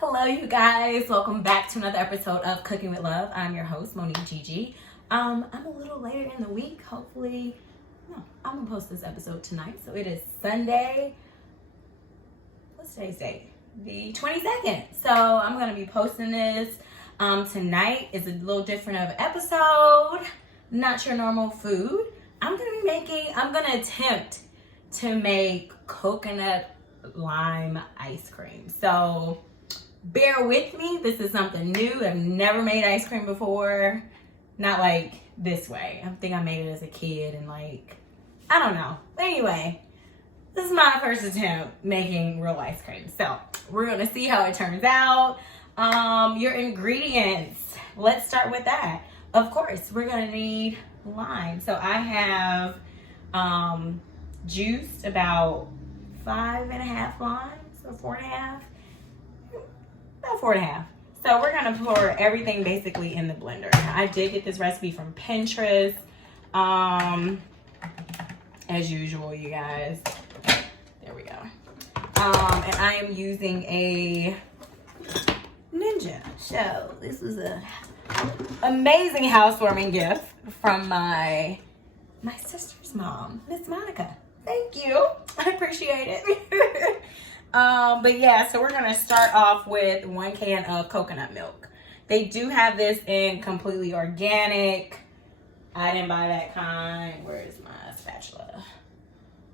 Hello, you guys. Welcome back to another episode of Cooking with Love. I'm your host, Monique Gigi. I'm a little later in the week. Hopefully, no, I'm gonna post this episode tonight. So it is Sunday. What's today's date? The 22nd. So I'm gonna be posting this. Tonight is a little different of an episode. Not your normal food. I'm gonna attempt to make coconut lime ice cream. So bear with me. This is something new. I've never made ice cream before. Not like this way. I think I made it as a kid and I don't know. But anyway, this is my first attempt making real ice cream. So we're going to see how it turns out. Your ingredients. Let's start with that. Of course, we're going to need lime. So I have juiced about 5.5 limes or 4.5. About 4.5. So we're gonna pour everything basically in the blender. I did get this recipe from Pinterest. As usual, you guys. There we go. And I am using a Ninja. So this is a amazing housewarming gift from my sister's mom, Miss Monica. Thank you. I appreciate it. But yeah, so we're gonna start off with 1 can of coconut milk. They do have this in completely organic. I didn't buy that kind. Where's my spatula?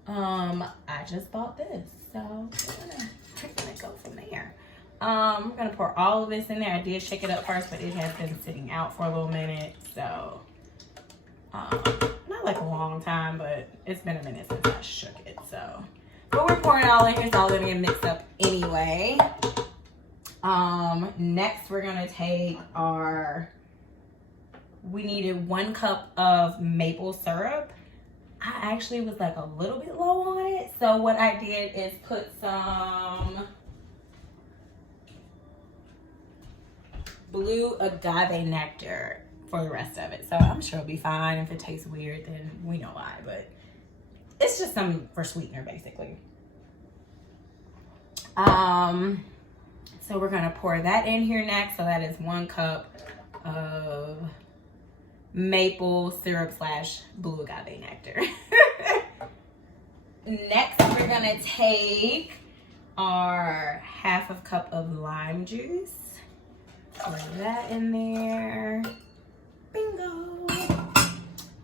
I just bought this, so we're gonna go from there. We're gonna pour all of this in there. I did shake it up first, but it has been sitting out for a little minute, so not like a long time, but it's been a minute since I shook it, so. But we're pouring it all in here. It's all gonna get mixed up anyway. Next we're gonna take we needed 1 cup of maple syrup. I actually was a little bit low on it. So what I did is put some blue agave nectar for the rest of it. So I'm sure it'll be fine. If it tastes weird, then we know why, but it's just something for sweetener, basically. So we're gonna pour that in here next. So that is 1 cup of maple syrup / blue agave nectar. Next, we're gonna take our 1/2 cup of lime juice. Pour that in there. Bingo.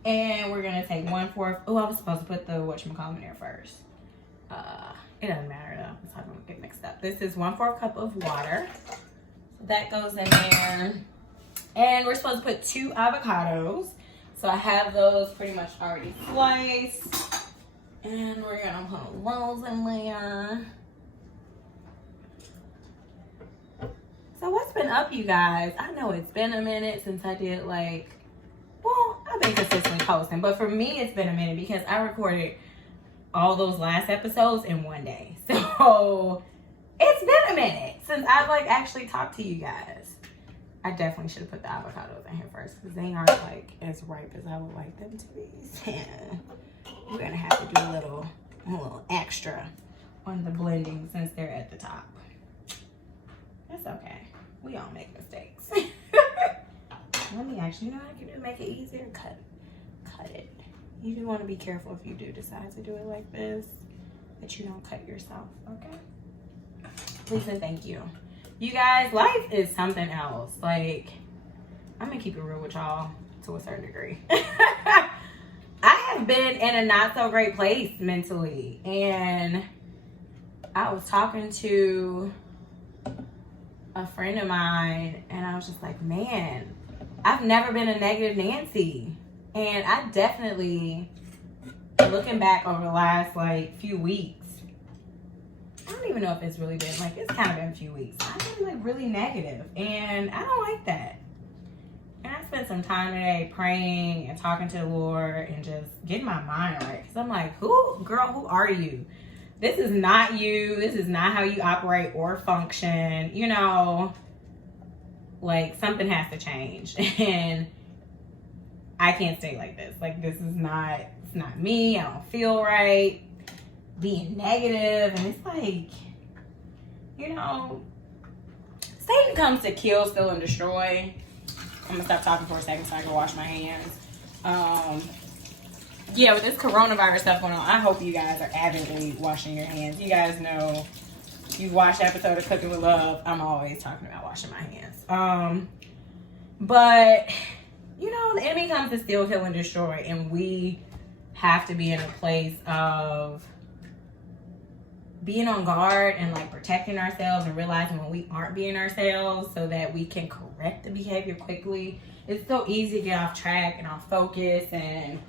And we're gonna take 1/4. Oh, I was supposed to put the whatchamacallit in there first. It doesn't matter though, so I don't get mixed up. This is 1/4 cup of water. So that goes in there. And we're supposed to put 2 avocados. So I have those pretty much already sliced. And we're gonna put those in there. So what's been up, you guys? I know it's been a minute since I did I've been consistently posting, but for me, it's been a minute because I recorded all those last episodes in 1 day. So it's been a minute since I've actually talked to you guys. I definitely should have put the avocados in here first because they aren't as ripe as I would like them to be. So we're gonna have to do a little extra on the blending since they're at the top. That's okay. We all make mistakes. Let me actually, you know what I can do to make it easier? Cut it. You do want to be careful if you do decide to do it like this, that you don't cut yourself, okay? Please and thank you. You guys, life is something else. I'm gonna keep it real with y'all to a certain degree. I have been in a not so great place mentally, and I was talking to a friend of mine, and I was just like, man, I've never been a negative Nancy. And I definitely, looking back over the last few weeks, I don't even know if it's really been, it's kind of been a few weeks. I've been really negative, and I don't like that. And I spent some time today praying and talking to the Lord and just getting my mind right. Because I'm like, who are you? This is not you. This is not how you operate or function. Something has to change. And I can't stay like this. This is it's not me. I don't feel right. Being negative. And it's Satan comes to kill, steal, and destroy. I'm gonna stop talking for a second so I can wash my hands. Yeah, with this coronavirus stuff going on, I hope you guys are avidly washing your hands. You guys know, you watch the episode of Cooking with Love, I'm always talking about washing my hands. But, you know, the enemy comes to steal, kill, and destroy, and we have to be in a place of being on guard and like protecting ourselves and realizing when we aren't being ourselves so that we can correct the behavior quickly. It's so easy to get off track and off focus, and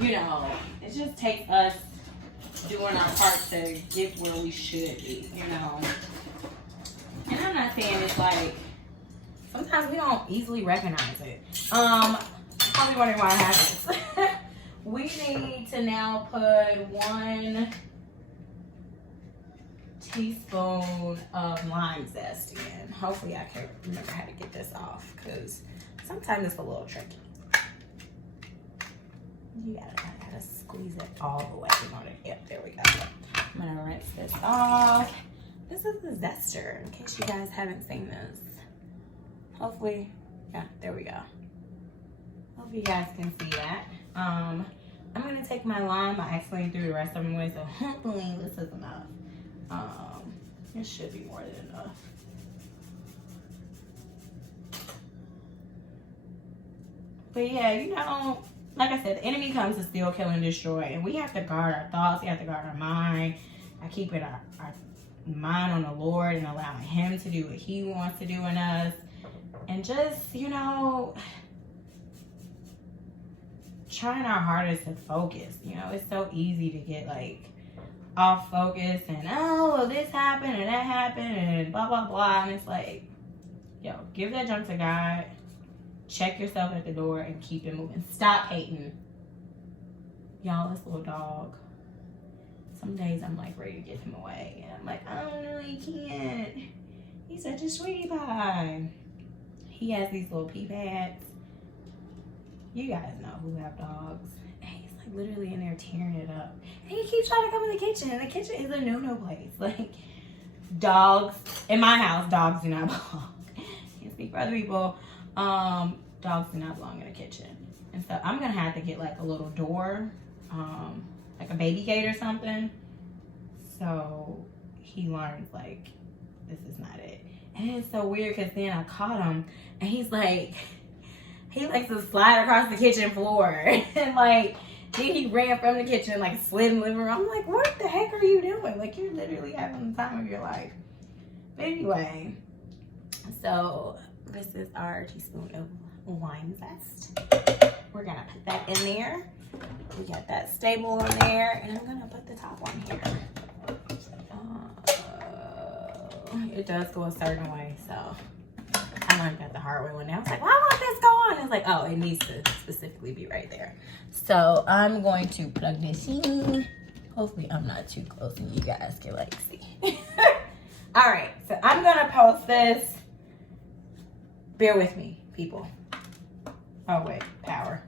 you know, it just takes us doing our part to get where we should be, you know. And I'm not saying it's like, sometimes we don't easily recognize it. Probably wondering why it happens. We need to now put 1 teaspoon of lime zest in. Hopefully I can remember how to get this off, because sometimes it's a little tricky. I gotta squeeze it all the way. Yep, there we go. I'm gonna rinse this off. This is the zester, in case you guys haven't seen this. Hopefully, yeah, there we go. Hope you guys can see that. I'm gonna take my lime. I accidentally threw the rest of them away, so hopefully this is enough. It should be more than enough. But yeah, you know, like I said, the enemy comes to steal, kill, and destroy, and we have to guard our thoughts. We have to guard our mind. I keep it our mind on the Lord and allowing Him to do what He wants to do in us, and just, you know, trying our hardest to focus. You know, it's so easy to get like off focus and, oh, well, this happened and that happened and blah blah blah, and it's like, yo, give that junk to God, check yourself at the door, and keep it moving. Stop hating. Y'all, this little dog, some days I'm like ready to give him away, and I'm like, oh no, he can't, he's such a sweetie pie. He has these little pee pads. You guys know who have dogs. Literally in there tearing it up, and he keeps trying to come in the kitchen, and the kitchen is a no-no place. Like, dogs in my house, dogs do not belong. Can't speak for other people. Dogs do not belong in the kitchen, and so I'm gonna have to get like a little door, like a baby gate or something, so he learns like this is not it. And it's so weird because then I caught him, and he's like, he likes to slide across the kitchen floor, and like. Then he ran from the kitchen and like slid in the living room. I'm like, what the heck are you doing? Like, you're literally having the time of your life. But anyway, so this is our teaspoon of lime zest. We're gonna put that in there. We got that stable on there, and I'm gonna put the top one here. It does go a certain way, so I learned that the hard way one day. I was like, why won't this go on? It's like, oh, it needs to specifically be right there. So I'm going to plug this in. Hopefully I'm not too close and you guys can like see. All right, so I'm gonna post this. Bear with me, people. Oh wait, power.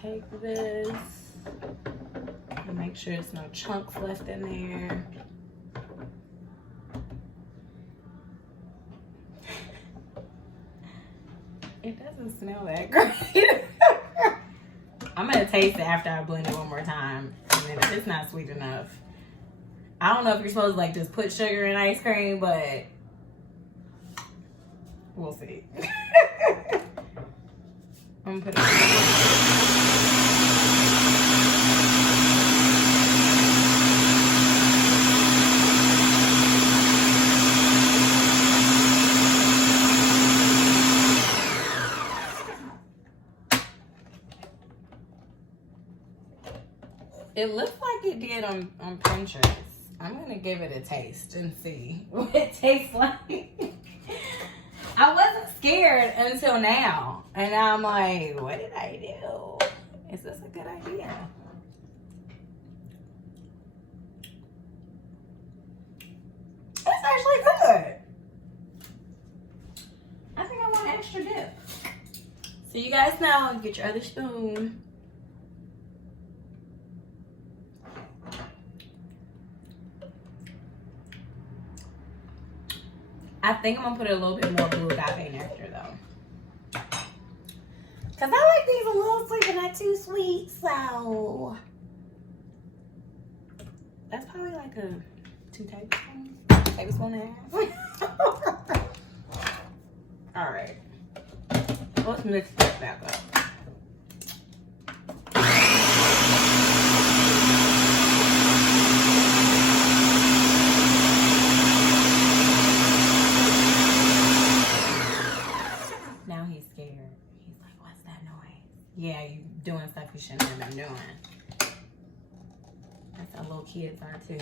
Take this and make sure there's no chunks left in there. It doesn't smell that great. I'm gonna taste it after I blend it one more time, and then if it's not sweet enough, I don't know if you're supposed to like just put sugar in ice cream, but we'll see. I'm gonna put it. It looks like it did on Pinterest. I'm gonna give it a taste and see what it tastes like. I wasn't scared until now. And I'm like, what did I do? Is this a good idea? It's actually good. I think I want extra dip. So you guys know, get your other spoon. I think I'm gonna put a little bit more blue agave nectar though. Cause I like these a little sweet but not too sweet, so. That's probably like a 2 tablespoon and a half. All right, let's mix that back up. Now he's scared. He's like, what's that noise? Yeah, you doing stuff you shouldn't have been doing. That's how little kids are too.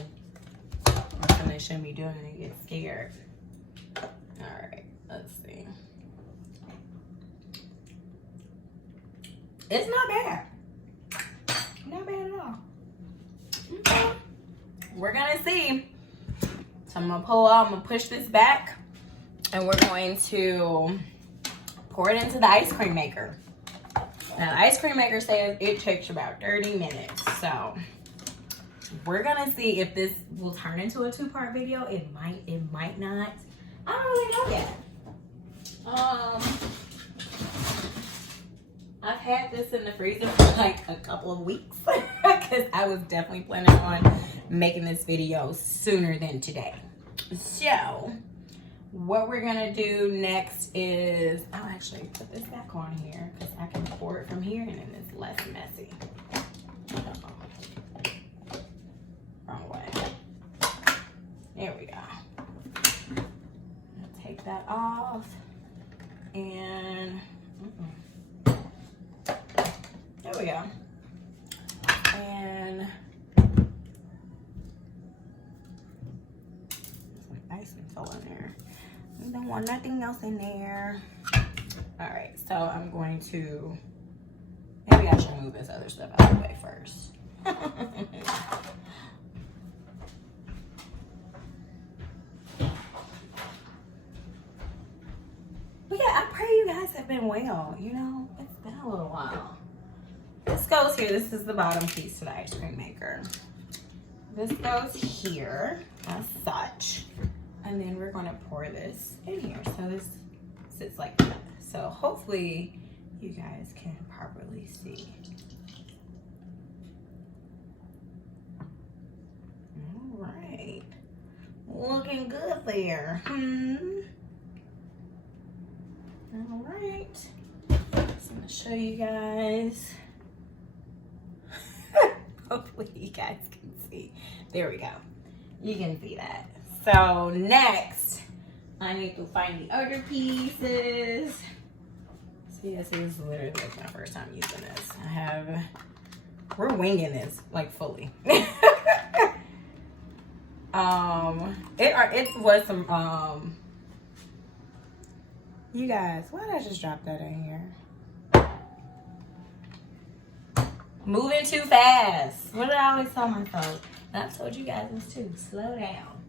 Something they shouldn't be doing and they get scared. All right, let's see. It's not bad. Not bad at all. Okay. We're gonna see. So I'm gonna pull out, I'm gonna push this back, and we're going to pour it into the ice cream maker. Now the ice cream maker says it takes about 30 minutes. So we're gonna see if this will turn into a 2-part video. It might not. I don't really know yet. I've had this in the freezer for like a couple of weeks because I was definitely planning on making this video sooner than today. So what we're gonna do next is, I'll actually put this back on here because I can pour it from here and then it's less messy. Wrong way. There we go. I'll take that off and there we go. And some ice and fill in there. We don't want nothing else in there. All right, so I'm going to, maybe I should move this other stuff out of the way first. But yeah, I pray you guys have been well. You know, it's been a little while. This goes here. This is the bottom piece to the ice cream maker. This goes here as such. And then we're going to pour this in here. So this sits like that. So hopefully you guys can properly see. All right. Looking good there. All right. So I'm going to show you guys. Hopefully you guys can see. There we go. You can see that. So next, I need to find the other pieces. See, this is literally like my first time using this. We're winging this like fully. It was some, you guys, why did I just drop that in here? Moving too fast. What did I always tell myself? And I've told you guys this too. Slow down.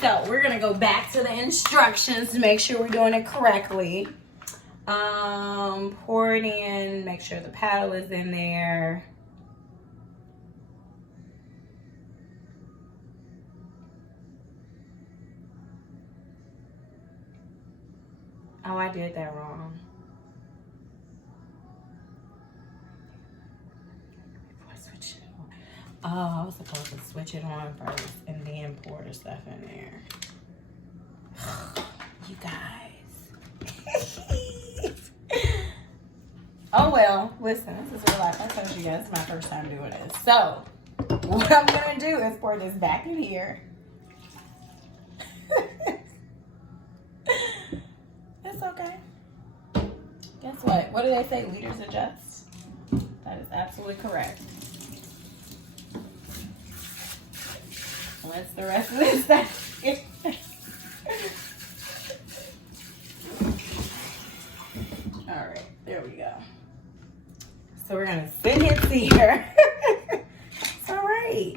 So we're gonna go back to the instructions to make sure we're doing it correctly. Pour it in, make sure the paddle is in there. Oh, I did that wrong. Oh, I was supposed to switch it on first and then pour the stuff in there. You guys. Oh well, listen, this is real life. I told you guys, it's my first time doing this. So, what I'm gonna do is pour this back in here. It's okay. Guess what? What do they say? Leaders adjust. That is absolutely correct. What's the rest of this stuff? All right, there we go. So we're gonna sit it here. It's all right.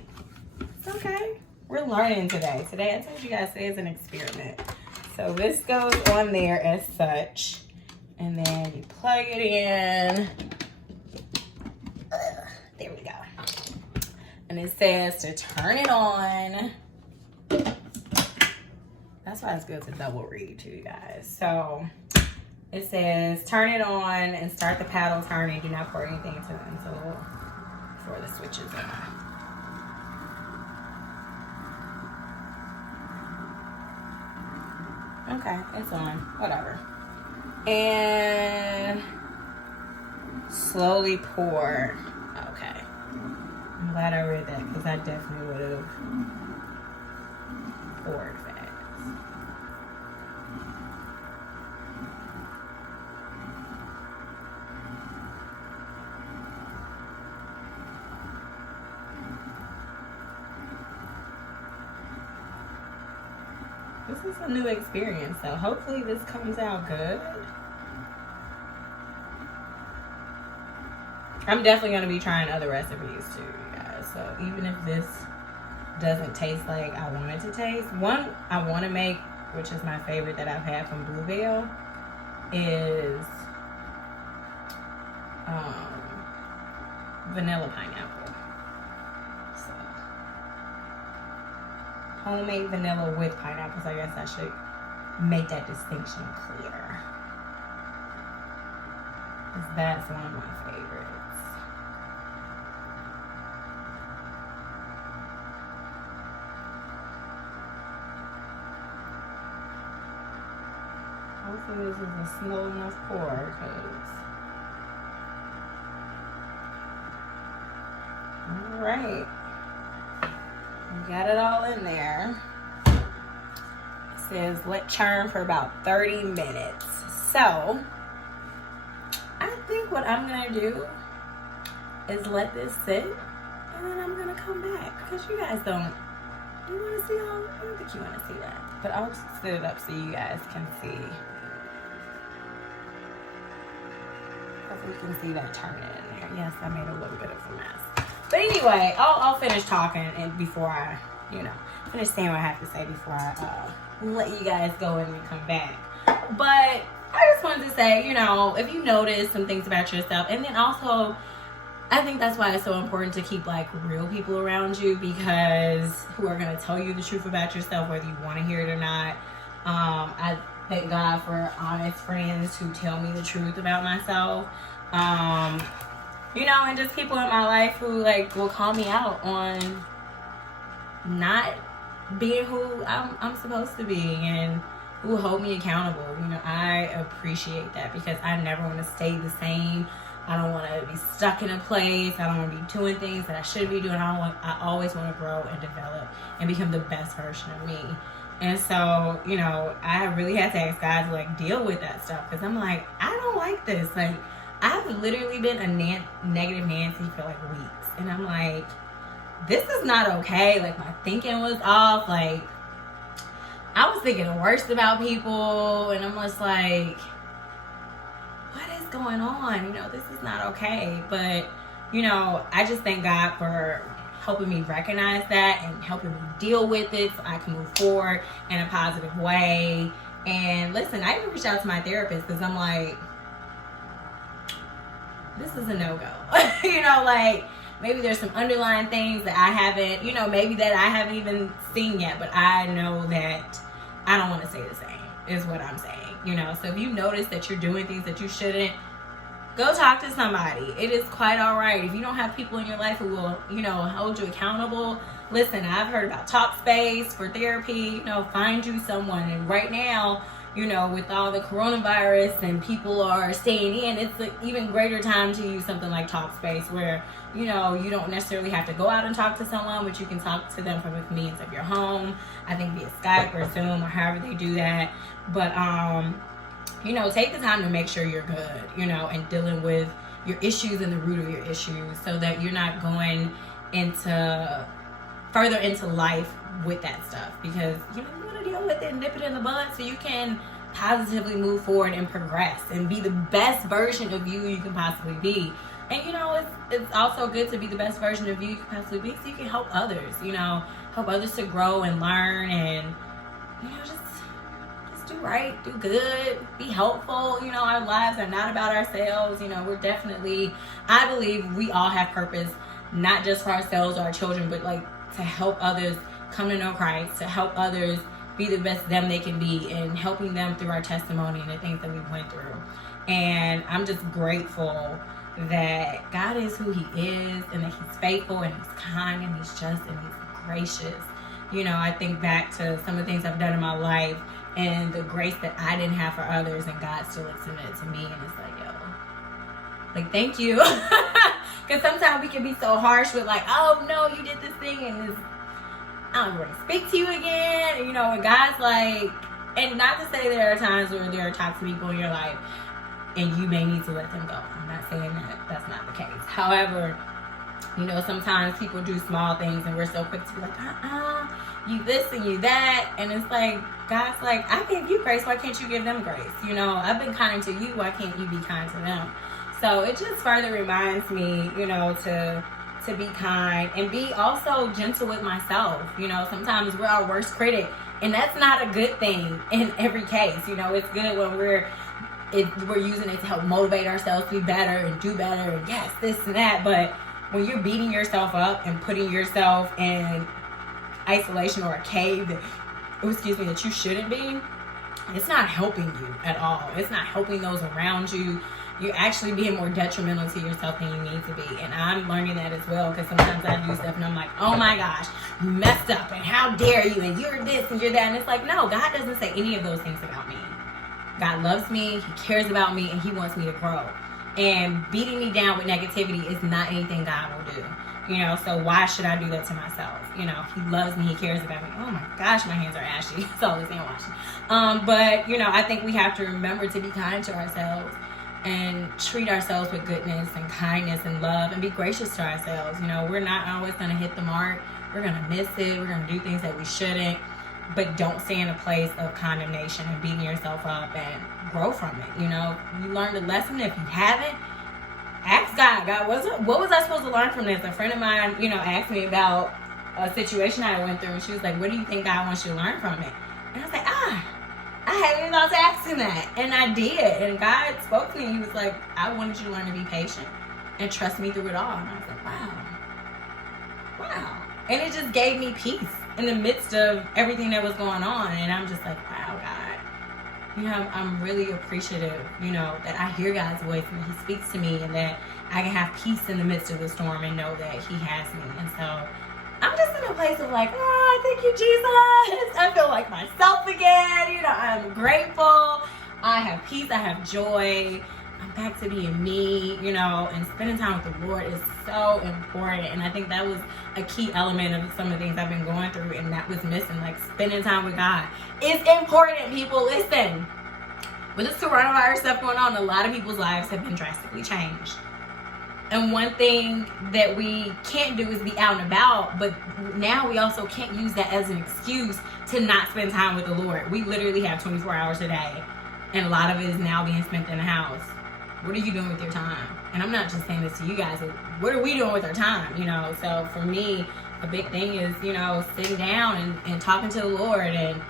It's okay. We're learning today. Today, I told you guys today is an experiment. So this goes on there as such, and then you plug it in. There we go. And it says to turn it on. That's why it's good to double read to you guys. So it says turn it on and start the paddle turning. Do not pour anything into it until before the switch is on. Okay, it's on. Whatever. And slowly pour. Okay. I'm glad I read that because I definitely would have poured fast. This is a new experience, so hopefully this comes out good. I'm definitely going to be trying other recipes too, you guys. So even if this doesn't taste like I want it to taste, one I want to make, which is my favorite that I've had from Bluebell, is vanilla pineapple. So homemade vanilla with pineapples. I guess I should make that distinction clear, because that's one of my favorites. Hopefully this is a slow enough pour, because all right, we got it all in there. It says let churn for about 30 minutes. So I think what I'm gonna do is let this sit, and then I'm gonna come back, because you guys don't. You want to see all? I don't think you want to see that, but I'll just sit it up so you guys can see. Hopefully you can see that turning in there. Yes, I made a little bit of a mess. But anyway, I'll finish talking and before I, finish saying what I have to say before I let you guys go in and come back. But I just wanted to say, if you notice some things about yourself, and then also, I think that's why it's so important to keep like real people around you, because who are going to tell you the truth about yourself, whether you want to hear it or not. I thank God for honest friends who tell me the truth about myself. And just people in my life who like will call me out on not being who I'm supposed to be, and who hold me accountable. I appreciate that, because I never want to stay the same. I don't want to be stuck in a place. I don't want to be doing things that I should be doing. I always want to grow and develop and become the best version of me. And so, I really had to ask God to like deal with that stuff, because I'm like, I don't like this. Like, I've literally been a negative Nancy for like weeks, and I'm like, this is not okay. Like, my thinking was off. Like, I was thinking the worst about people, and I'm just like, what is going on? This is not okay. But, I just thank God for helping me recognize that and helping me deal with it so I can move forward in a positive way. And listen, I even reached out to my therapist, because I'm like, this is a no-go. Like, maybe there's some underlying things that I haven't, maybe that I haven't even seen yet, but I know that I don't want to say the same, is what I'm saying. So if you notice that you're doing things that you shouldn't, go talk to somebody. It is quite all right. If you don't have people in your life who will, hold you accountable, listen, I've heard about Talkspace for therapy. Find you someone. And right now, with all the coronavirus and people are staying in, it's an even greater time to use something like Talkspace, where, you don't necessarily have to go out and talk to someone, but you can talk to them from the convenience of your home. I think via Skype or Zoom or however they do that. But, take the time to make sure you're good, and dealing with your issues and the root of your issues, so that you're not going into further into life with that stuff, because you want to deal with it and nip it in the bud so you can positively move forward and progress and be the best version of you can possibly be. And it's also good to be the best version of you can possibly be so you can help others, help others to grow and learn, and just do right, do good, be helpful. Our lives are not about ourselves. We're definitely, I believe we all have purpose, not just for ourselves or our children, but like to help others come to know Christ, to help others be the best them they can be, and helping them through our testimony and the things that we went through. And I'm just grateful that God is who he is, and that he's faithful, and he's kind, and he's just, and he's gracious. I think back to some of the things I've done in my life and the grace that I didn't have for others, and God still extended it to me, and it's like, thank you. Because sometimes we can be so harsh with like, oh no, you did this thing, and I don't want to speak to you again. And God's like, and not to say there are times where there are toxic people in your life and you may need to let them go. I'm not saying that that's not the case. However, sometimes people do small things and we're so quick to be like, you this and you that. And it's like, God's like, I gave you grace. Why can't you give them grace? I've been kind to you. Why can't you be kind to them? So it just further reminds me, to be kind and be also gentle with myself. Sometimes we're our worst critic, and that's not a good thing in every case. It's good when we're using it to help motivate ourselves to be better and do better and yes, this and that. But when you're beating yourself up and putting yourself in isolation or a cave that you shouldn't be, it's not helping you at all. It's not helping those around you. You're actually being more detrimental to yourself than you need to be. And I'm learning that as well, because sometimes I do stuff and I'm like, oh my gosh, you messed up, and how dare you, and you're this and you're that. And it's like, no, God doesn't say any of those things about me. God loves me, he cares about me, and he wants me to grow. And beating me down with negativity is not anything God will do. So why should I do that to myself? He loves me, he cares about me. Oh my gosh, my hands are ashy. It's always hand washing. But I think we have to remember to be kind to ourselves and treat ourselves with goodness and kindness and love, and be gracious to ourselves. We're not always going to hit the mark. We're going to miss it. We're going to do things that we shouldn't. But don't stay in a place of condemnation and beating yourself up, and grow from it. You learned a lesson. If you haven't, ask God, what was I supposed to learn from this? A friend of mine, asked me about a situation I went through, and she was like, what do you think God wants you to learn from it? And I was like, I hadn't even thought to ask him that. And I did. And God spoke to me. He was like, I wanted you to learn to be patient and trust me through it all. And I was like, wow. And it just gave me peace in the midst of everything that was going on. And I'm just like, wow, God. I'm really appreciative, that I hear God's voice and he speaks to me, and that I can have peace in the midst of the storm and know that he has me. And so I'm just in a place of like, thank you, Jesus. I feel like myself again. I'm grateful. I have peace. I have joy. I'm back to being me, and spending time with the Lord is so important. And I think that was a key element of some of the things I've been going through, and that was missing, like spending time with God. It's important, people. Listen, with this coronavirus stuff going on, a lot of people's lives have been drastically changed. And one thing that we can't do is be out and about, but now we also can't use that as an excuse to not spend time with the Lord. We literally have 24 hours a day, and a lot of it is now being spent in the house. What are you doing with your time? And I'm not just saying this to you guys, what are we doing with our time? So for me, a big thing is, sitting down and talking to the Lord, and,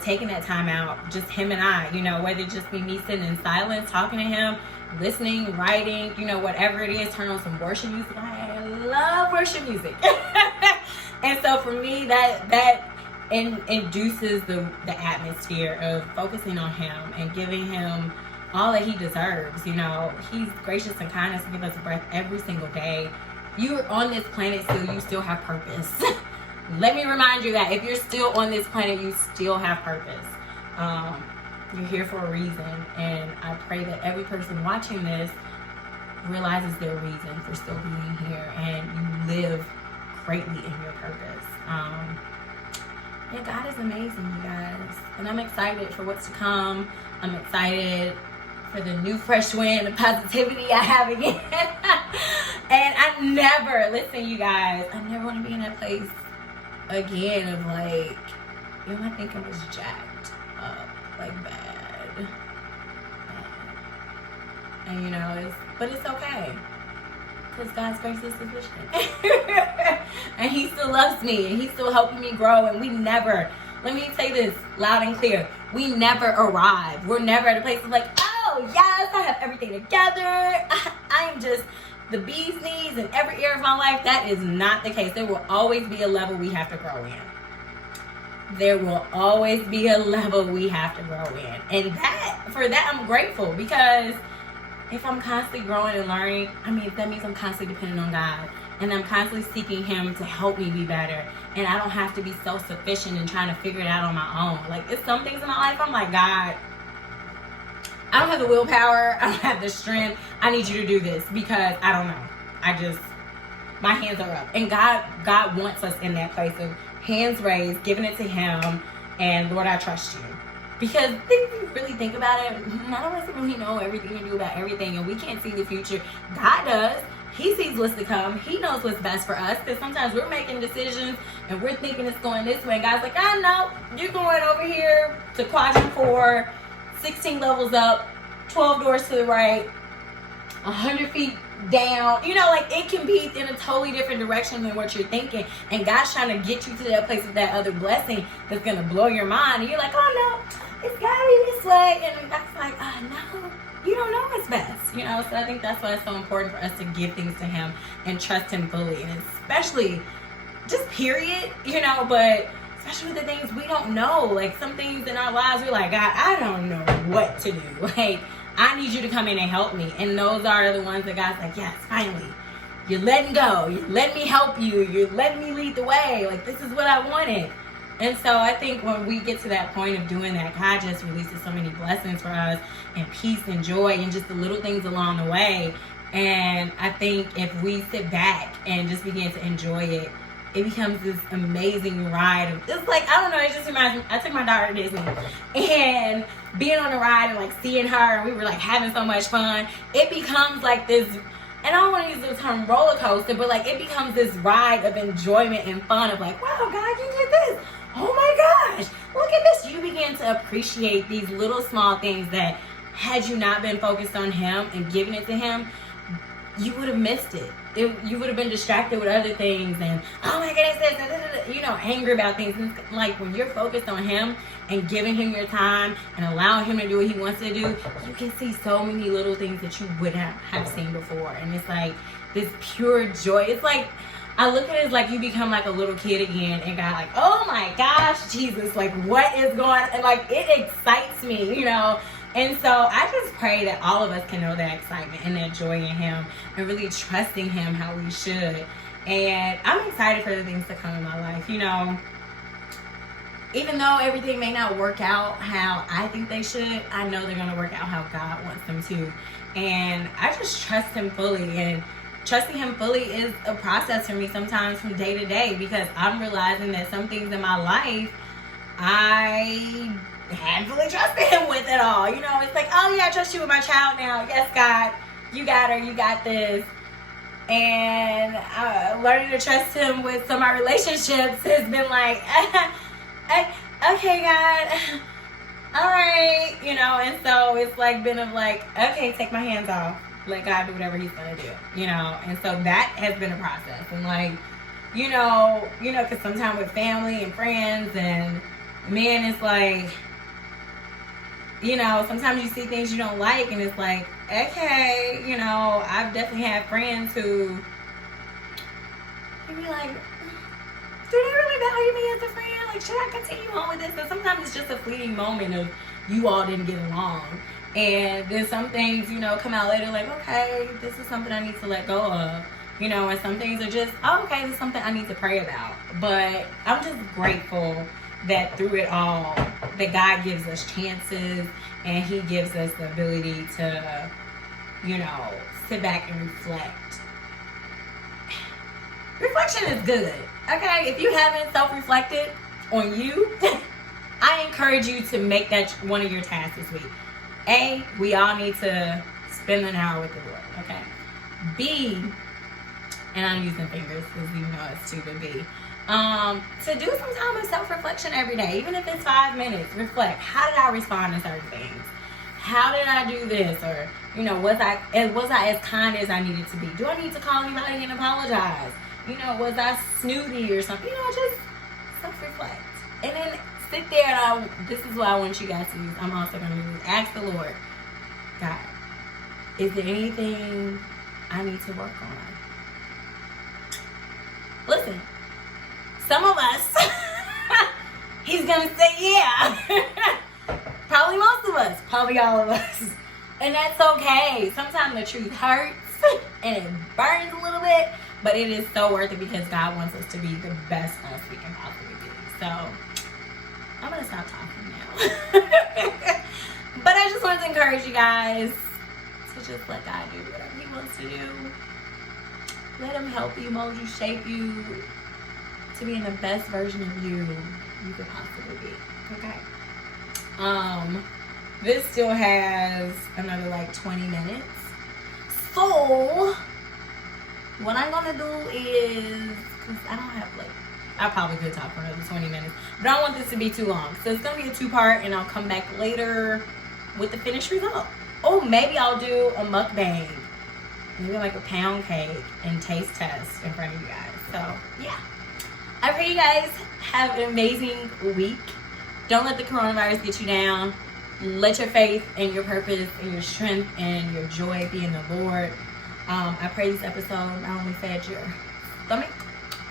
taking that time out, just him and I, whether it just be me sitting in silence, talking to him, listening, writing, whatever it is, turn on some worship music. I love worship music. And so for me, that induces the atmosphere of focusing on him and giving him all that he deserves. He's gracious and kind enough to give us breath every single day. You're on this planet still, you still have purpose. Let me remind you that if you're still on this planet, you still have purpose. You're here for a reason, and I pray that every person watching this realizes their reason for still being here, and you live greatly in your purpose. God is amazing, you guys, and I'm excited for what's to come. I'm excited for the new fresh wind of positivity I have again. And I never want to be in that place again of like, you know, I think I was jacked up, like bad. And you know, but it's okay. Because God's grace is sufficient. And he still loves me, and he's still helping me grow. And we never, let me say this loud and clear, we never arrive. We're never at a place of like, oh yes, I have everything together. I am just the bee's knees in every area of my life. That is not the case. There will always be a level we have to grow in. There will always be a level we have to grow in. And for that, I'm grateful, because if I'm constantly growing and learning, I mean, that means I'm constantly dependent on God. And I'm constantly seeking him to help me be better. And I don't have to be self-sufficient and trying to figure it out on my own. Like, it's some things in my life, I'm like, God, I don't have the willpower. I don't have the strength. I need you to do this, because I don't know. My hands are up. And God wants us in that place of hands raised, giving it to him, and Lord, I trust you. Because if you really think about it, none of us really know everything to do about everything, and we can't see the future. God does. He sees what's to come. He knows what's best for us, because sometimes we're making decisions and we're thinking it's going this way, and God's like, no, you're going over here to quadrant 4, 16 levels up, 12 doors to the right, 100 feet down. You know, like, it can be in a totally different direction than what you're thinking, and God's trying to get you to that place with that other blessing that's going to blow your mind, and you're like, oh no, it's gotta be this way. And God's like, no, you don't know what's best. You know, so I think that's why it's so important for us to give things to him and trust him fully, and especially just period, you know, but especially with the things we don't know. Like, some things in our lives, we're like, God, I don't know what to do. Like, I need you to come in and help me. And those are the ones that God's like, yes, finally, you're letting go. You're letting me help you. You're letting me lead the way. Like, this is what I wanted. And so I think when we get to that point of doing that, God just releases so many blessings for us, and peace and joy, and just the little things along the way. And I think if we sit back and just begin to enjoy it, it becomes this amazing ride. It's like, I don't know, it just reminds me, I took my daughter to Disney, and being on the ride and like seeing her, and we were like having so much fun. It becomes like this, and I don't want to use the term roller coaster, but like, it becomes this ride of enjoyment and fun of like, wow, God, you did this. Oh my gosh, look at this. You begin to appreciate these little small things that, had you not been focused on him and giving it to him, you would have missed it. You would have been distracted with other things, and oh my goodness, you know, angry about things. And like, when you're focused on him and giving him your time and allowing him to do what he wants to do, you can see so many little things that you wouldn't have seen before. And it's like this pure joy. It's like, I look at it as like you become like a little kid again, and God, like, oh my gosh, Jesus, like, what is going on? And like, it excites me, you know. And so I just pray that all of us can know that excitement and that joy in him, and really trusting him how we should. And I'm excited for the things to come in my life, you know. Even though everything may not work out how I think they should, I know they're going to work out how God wants them to. And I just trust him fully, and trusting him fully is a process for me sometimes from day to day, because I'm realizing that some things in my life I hadn't fully trusted him with it all. You know, it's like, oh yeah, I trust you with my child now. Yes, God, you got her, you got this. And learning to trust him with some of my relationships has been like, okay, God, all right, you know. And so it's like been of like, okay, take my hands off. Let God do whatever he's gonna do, you know. And so that has been a process. And like, you know, because sometimes with family and friends, and man, it's like, you know, sometimes you see things you don't like, and it's like, okay, you know, I've definitely had friends who be like, do they really value me as a friend? Like, should I continue on with this? And sometimes it's just a fleeting moment of you all didn't get along. And then some things, you know, come out later like, okay, this is something I need to let go of. You know, and some things are just, oh, okay, this is something I need to pray about. But I'm just grateful that through it all, that God gives us chances, and he gives us the ability to, you know, sit back and reflect. Reflection is good, okay? If you haven't self-reflected on you, I encourage you to make that one of your tasks this week. A, we all need to spend an hour with the Lord, okay? B, and I'm using fingers because you know it's two, but B, to do some time of self-reflection every day, even if it's 5 minutes. Reflect. How did I respond to certain things? How did I do this? Or, you know, was I as kind as I needed to be? Do I need to call anybody and apologize? You know, was I snooty or something? You know, just self-reflect. And then sit there and this is what I want you guys to do. I'm also going to do is ask the Lord, God, is there anything I need to work on? Listen, some of us, he's going to say yeah. Probably most of us, probably all of us. And that's okay. Sometimes the truth hurts and it burns a little bit, but it is so worth it because God wants us to be the best us we can possibly be. So I'm going to stop talking now. But I just want to encourage you guys to just let God do whatever he wants to do. Let him help you, mold you, shape you to be in the best version of you could possibly be. Okay. This still has another like 20 minutes. So what I'm gonna do is, cause I don't have like, I probably could talk for another 20 minutes, but I don't want this to be too long. So it's gonna be a 2-part, and I'll come back later with the finished result. Oh, maybe I'll do a mukbang, maybe like a pound cake and taste test in front of you guys. So yeah, I pray you guys have an amazing week. Don't let the coronavirus get you down. Let your faith and your purpose and your strength and your joy be in the Lord. I pray this episode not only fed your stomach,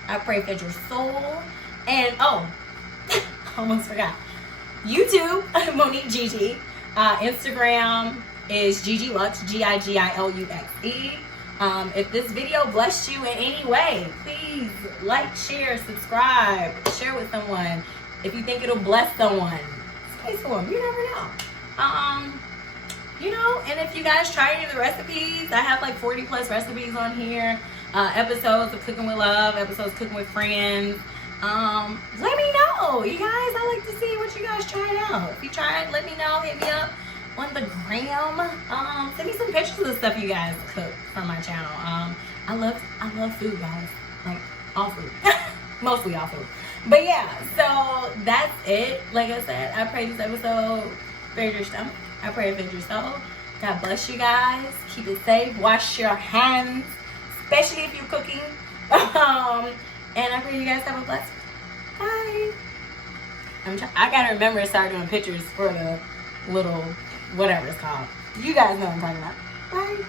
I pray fed your soul. And almost forgot. YouTube, Monique Gigi. Instagram is Gigi Lux, Gigiluxe. If this video blessed you in any way, please like, share, subscribe, share with someone. If you think it'll bless someone, say to them. You never know. You know, and if you guys try any of the recipes, I have like 40 plus recipes on here. Episodes of Cooking with Love, episodes of Cooking with Friends. Let me know, you guys. I like to see what you guys tried out. If you tried, let me know. Hit me up on the gram. Send me some pictures of the stuff you guys cook from my channel. I love food, guys. Like all food. Mostly all food. But yeah, so that's it. Like I said, I pray this episode fed your stomach. I pray it fed your soul. God bless you guys. Keep it safe. Wash your hands, especially if you're cooking. And I pray you guys have a blessed day. Bye. I gotta remember to start doing pictures for the little whatever it's called. You guys know what I'm talking about. Bye.